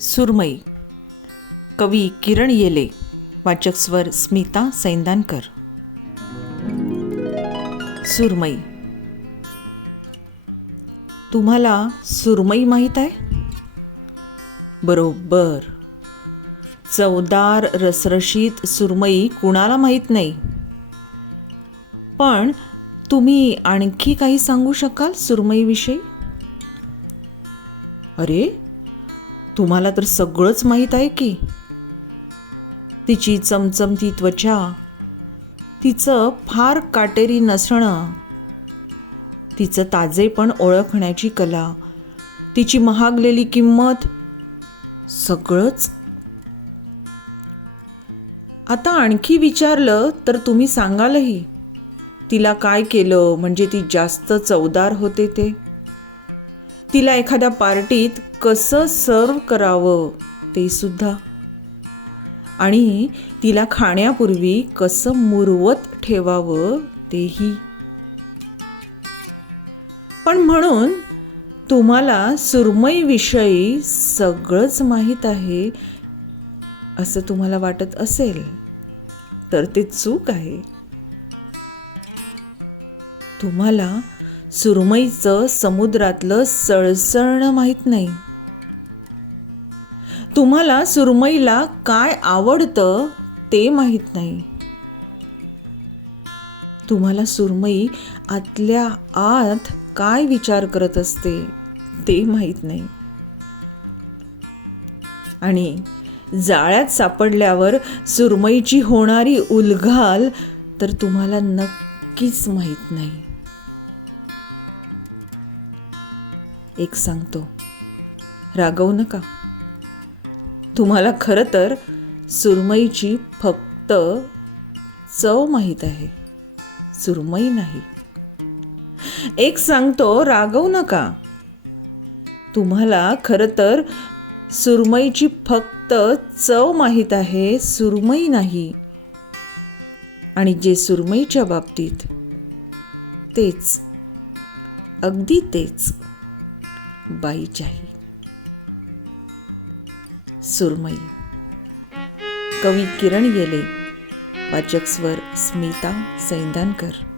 सुरमई. कवी किरण येले. वाचक स्वर स्मिता सैंदानकर. सुरमई. तुम्हाला सुरमई माहीत आहे? बरोबर. चवदार रसरशीत सुरमई कुणाला माहीत नाही? पण तुम्ही आणखी काही सांगू शकाल सुरमईविषयी? अरे तुम्हाला तर सगळंच माहीत आहे की. तिची चमचमती त्वचा तिचं फार काटेरी नसणं तिचं ताजेपण ओळखण्याची कला तिची महागलेली किंमत सगळंच. आता आणखी विचारलं तर तुम्ही सांगालही. तिला काय केलं? म्हणजे ती जास्त चवदार होते ते. तिला एखाद्या पार्टीत कसं सर्व करावं ते सुद्धा. आणि तिला खाण्यापूर्वी कसं मुरवत ठेवावं तेही. पण म्हणून तुम्हाला सुरमईविषयी सगळंच माहीत आहे असं तुम्हाला वाटत असेल तर ते चूक आहे. तुम्हाला सुरमईचं समुद्रातलं सळसळणं माहीत नाही. तुम्हाला सुरमईला काय आवडतं ते माहीत नाही. तुम्हाला सुरमई आतल्या आत काय विचार करत असते ते माहीत नाही. आणि जाळ्यात सापडल्यावर सुरमईची होणारी उलघाल तर तुम्हाला नक्कीच माहीत नाही. एक सांगतो. रागवू नका. तुम्हाला खरं तर सुरमईची फक्त चव माहीत आहे. सुरमई नाही. एक सांगतो रागवू नका. तुम्हाला खरं तर सुरमईची फक्त चव माहीत आहे सुरमई नाही. आणि जे सुरमईच्या बाबतीत तेच अगदी तेच. बाई जाही. सुरमई. कवी किरण येले. वाचक स्वर स्मिता सैंदानकर.